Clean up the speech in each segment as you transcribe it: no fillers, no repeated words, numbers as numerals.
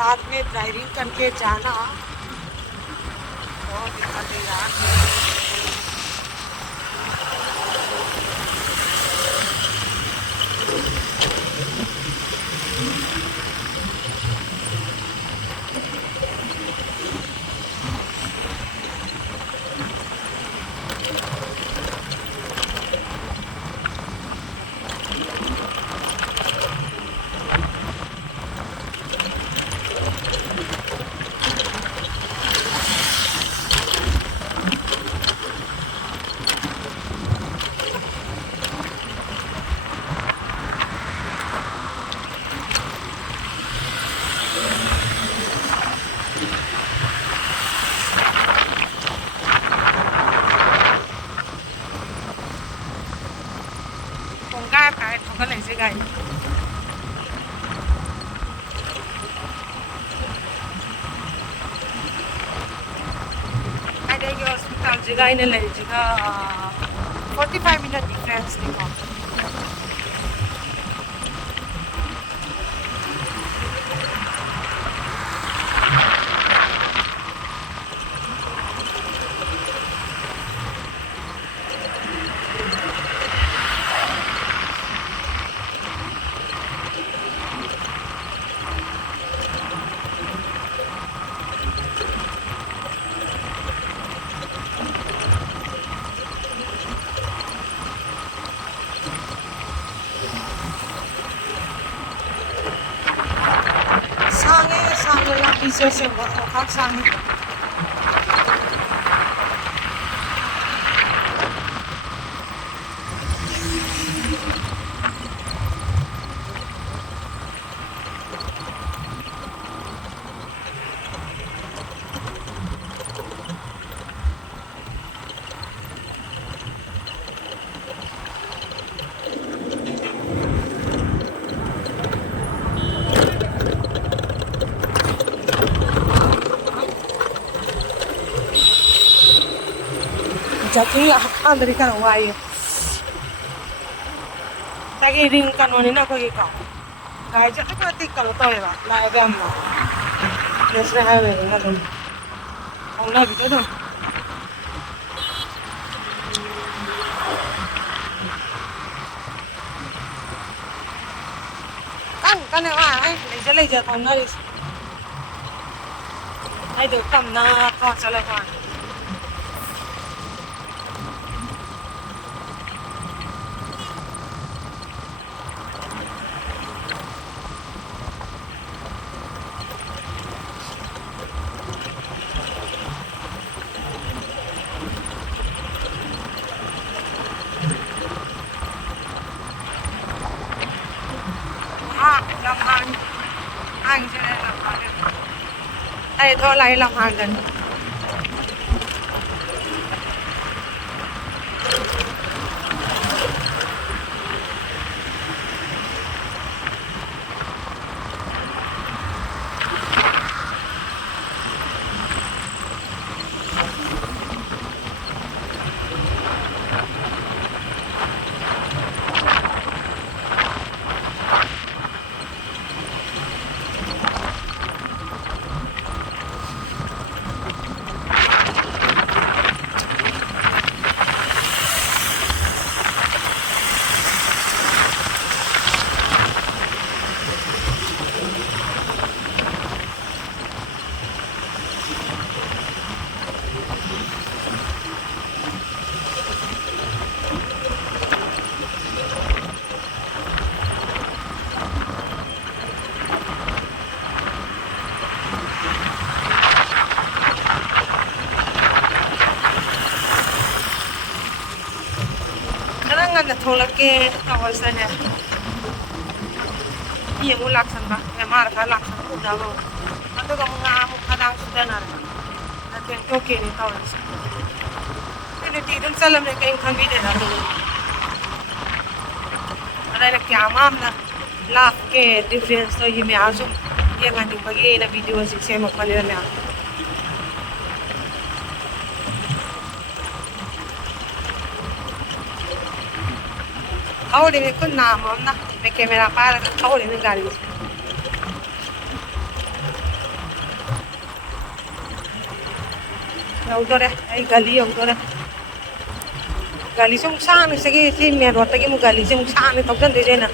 रात में ड्राइविंग करके जाना बहुत दिक्कत है यार। Ga cái nó có lấy gì gầy ai đây cái hospital gì gầy này lấy gì cả 45 minute difference đi con 상해 비서서 뭐 각상해 Jadi andri kan wayo. Tagi ring kan wani na ko ikaw. Kaya jati ko tik kalau to ba. La gam ma. National highway nga dum. Ang lagi to dum. Kan wa ai lấy giờ thằng nó đi. Ai được tầm na con sẽ lại con. Làm hàng anh cho nên làm hàng đây thôi lại làm hàng gần थोलके तवसने ये मुलाक्सन बा Emaar का लाक्सन उदागो अतुगा मुंगा मुखादां सुदनार अतें टोके नि तवस इने तीदन सलम ने कें खंबी दे ना अरे क्या मामला लाफ के डिफरेंस तो ये मैं आजू ये गानी बगे ना वीडियो से मकले ना Kau ini kun nama, nah, me kamera para kau ini garis. ꯌꯧꯗꯣꯔꯦ ꯑꯩ ꯒꯂꯤ ꯌꯧꯗꯣꯔꯦ ꯒꯥꯔꯤꯁꯦ ꯑꯃꯨꯛ ꯁꯥꯡꯅ ꯁꯤ ꯃꯦꯟ ꯔꯣꯗꯇꯒꯤ ꯑꯃꯨꯛ ꯒꯥꯔꯤꯁꯦ ꯑꯃꯨꯛ ꯁꯥꯡꯅ ꯊꯧꯖꯟꯗꯣꯏꯁꯦ ꯑꯩꯅ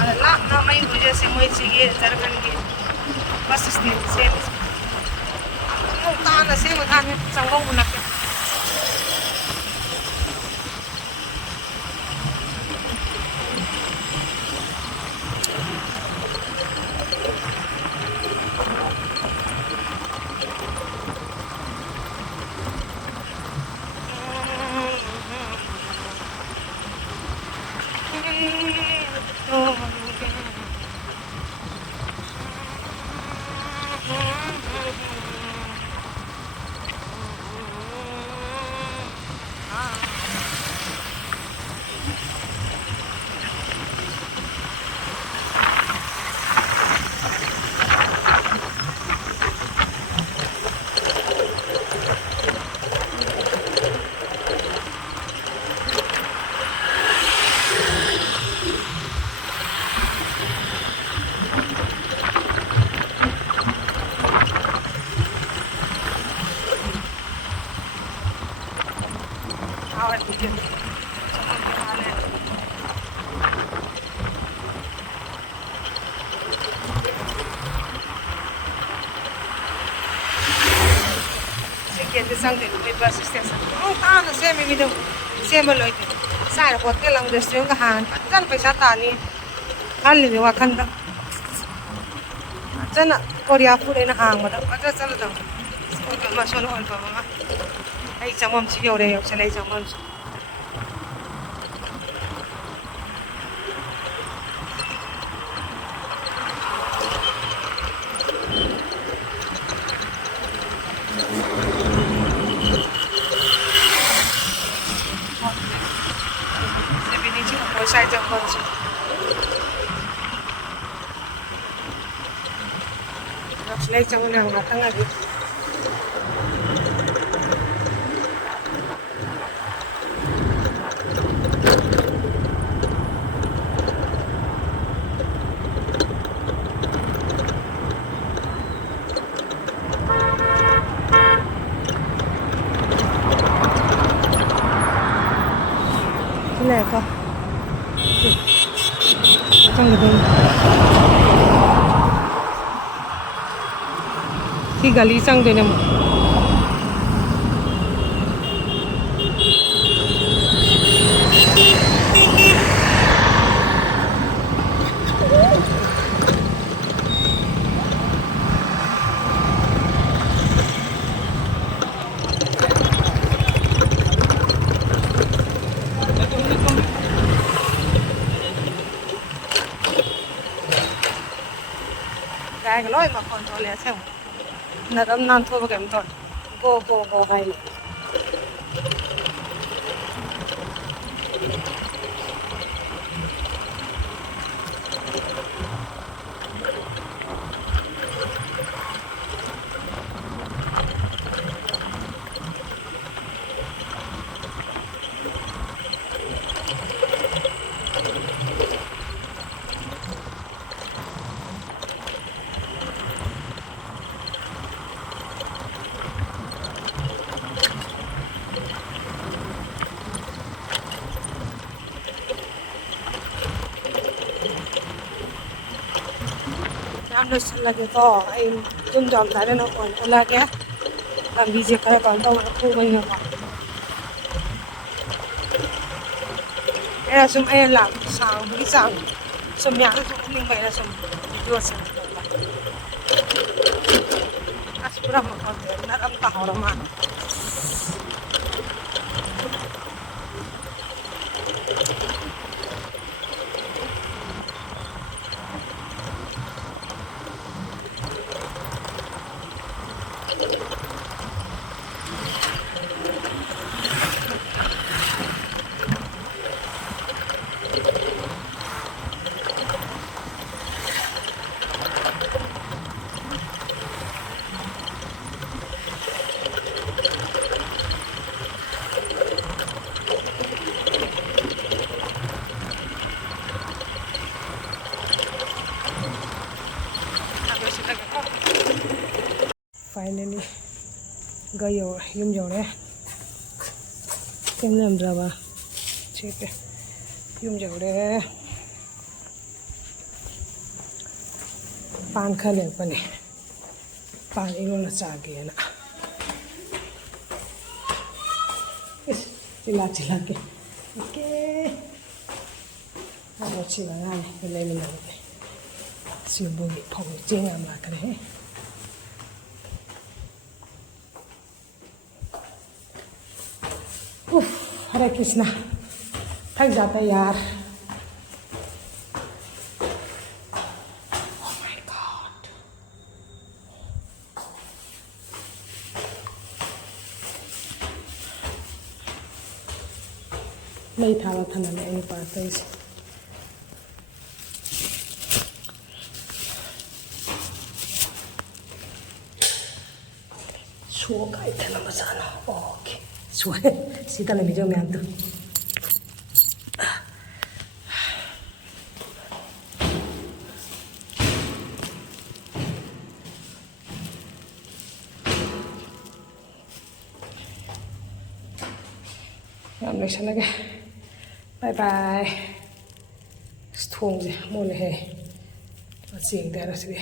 ꯑꯗ ꯂꯥꯞꯅ ꯃꯩ ꯎꯔꯤꯁꯦ ꯃꯣꯏꯁꯤꯒꯤ ꯖꯔꯒꯟꯒꯤ ꯕꯁ ꯁ꯭ꯇꯦꯟ ꯁꯦꯝꯃꯤꯁꯦ ꯑꯃꯨꯛ ꯇꯥꯅ ꯁꯦꯝꯃ ꯀꯥꯟꯗ ꯆꯪꯐꯝꯕꯨ ꯅꯠꯇꯦ ꯆꯪꯗꯣꯏꯅꯤ ꯃꯣꯏ ꯕꯁ ꯁ꯭ꯇꯦꯁꯟ ꯇꯥꯅ ꯁꯦꯝꯃꯤ ꯃꯤꯗꯨ ꯁꯦꯝꯕ ꯂꯣꯏꯗꯦ ꯁꯥꯏꯗ ꯍꯣꯇꯦꯜ ꯑꯃ ꯔꯦꯁꯇꯨꯔꯦꯟꯒ ꯍꯥꯡꯉꯗꯤ ꯐꯖꯅ ꯄꯩꯁꯥ ꯇꯥꯅꯤ ꯈꯜꯂꯤꯅꯤ ꯋꯥꯈꯟꯗ ꯐꯖꯅ ꯀꯣꯔꯤꯌꯥ ꯐꯨꯗ ꯑꯩꯅ ꯍꯥꯡꯕꯗ ꯐꯖꯅ ꯆꯠꯂꯗꯧꯅꯤ ꯃꯁꯣꯟ ꯑꯣꯟꯐꯝ ꯑꯃ ꯑꯩ ꯆꯪꯐꯝꯁꯤ ꯌꯧꯁꯜꯂꯦ ꯑꯩ ꯆꯪꯐꯝꯁꯤ ꯁꯥꯏ ꯆꯪꯐꯝꯁꯤ ꯌꯧꯁꯤꯜꯂꯦ ꯑꯩ ꯆꯪꯐꯝ ꯉꯥꯛꯇꯪ ꯉꯥꯏꯕꯤꯌꯨ ꯂꯩꯔꯦꯀꯣ ꯆꯪꯒꯗꯣꯏꯅꯤ ꯁꯤ ꯒꯥꯔꯤ ꯆꯪꯗꯣꯏꯅꯦ ꯑꯃꯨꯛ ꯒꯥꯔꯤꯒ ꯂꯣꯏ ꯃꯈꯣꯟ ꯊꯣꯛꯂꯛꯑꯦ ꯑꯁꯦꯡꯕ ꯅꯠ ꯑꯃ ꯅꯥꯟꯊꯣꯛꯑꯕ ꯀꯩꯅꯣꯝ ꯇꯧꯔꯦ ꯒꯣ ꯒꯣ ꯒꯣ ꯍꯥꯏꯅ ꯌꯥꯝ ꯂꯣꯏꯁꯤꯜꯂꯒꯦꯀꯣ ꯑꯩ ꯌꯨꯝ ꯌꯧꯔꯝꯗꯥꯏꯗ ꯑꯣꯏꯅ ꯑꯣꯜꯂꯛꯑꯒꯦ ꯂꯝꯕꯤꯁꯦ ꯈꯔ ꯀꯩꯅꯣ ꯇꯧꯕꯅ ꯈꯨꯕꯅꯤꯅꯀꯣ ꯑꯩꯅ ꯂꯥꯛꯄ ꯁꯥꯡꯕꯒꯤ ꯆꯥꯡ ꯁꯨꯝ ꯌꯥꯝꯅ ꯁꯨꯝ ꯎꯠꯅꯤꯡꯕ ꯑꯩꯅ ꯁꯨꯝ ꯚꯤꯗꯤꯑꯣ ꯁꯦꯝꯕ ꯑꯁ ꯄꯨꯔꯥ ꯃꯈꯣꯟꯁꯦ ꯅꯠ ꯑꯃ ꯇꯥꯍꯧꯔ ꯃꯥꯜꯂꯦ finally go yum yore em drama check yum yore pan khale pane pan irona chage na chila ke okay abo chila na le le le si bo gi phong ching am la kare Hare Krishna थक जाता है यार Oh my God नहीं था वो था मैंने नहीं पाता इसे छुओ का इतना मसाला ओके सीता ने वीडियो में आते làm được xong cái bye bye thùng gì mua này hè xỉn thế rồi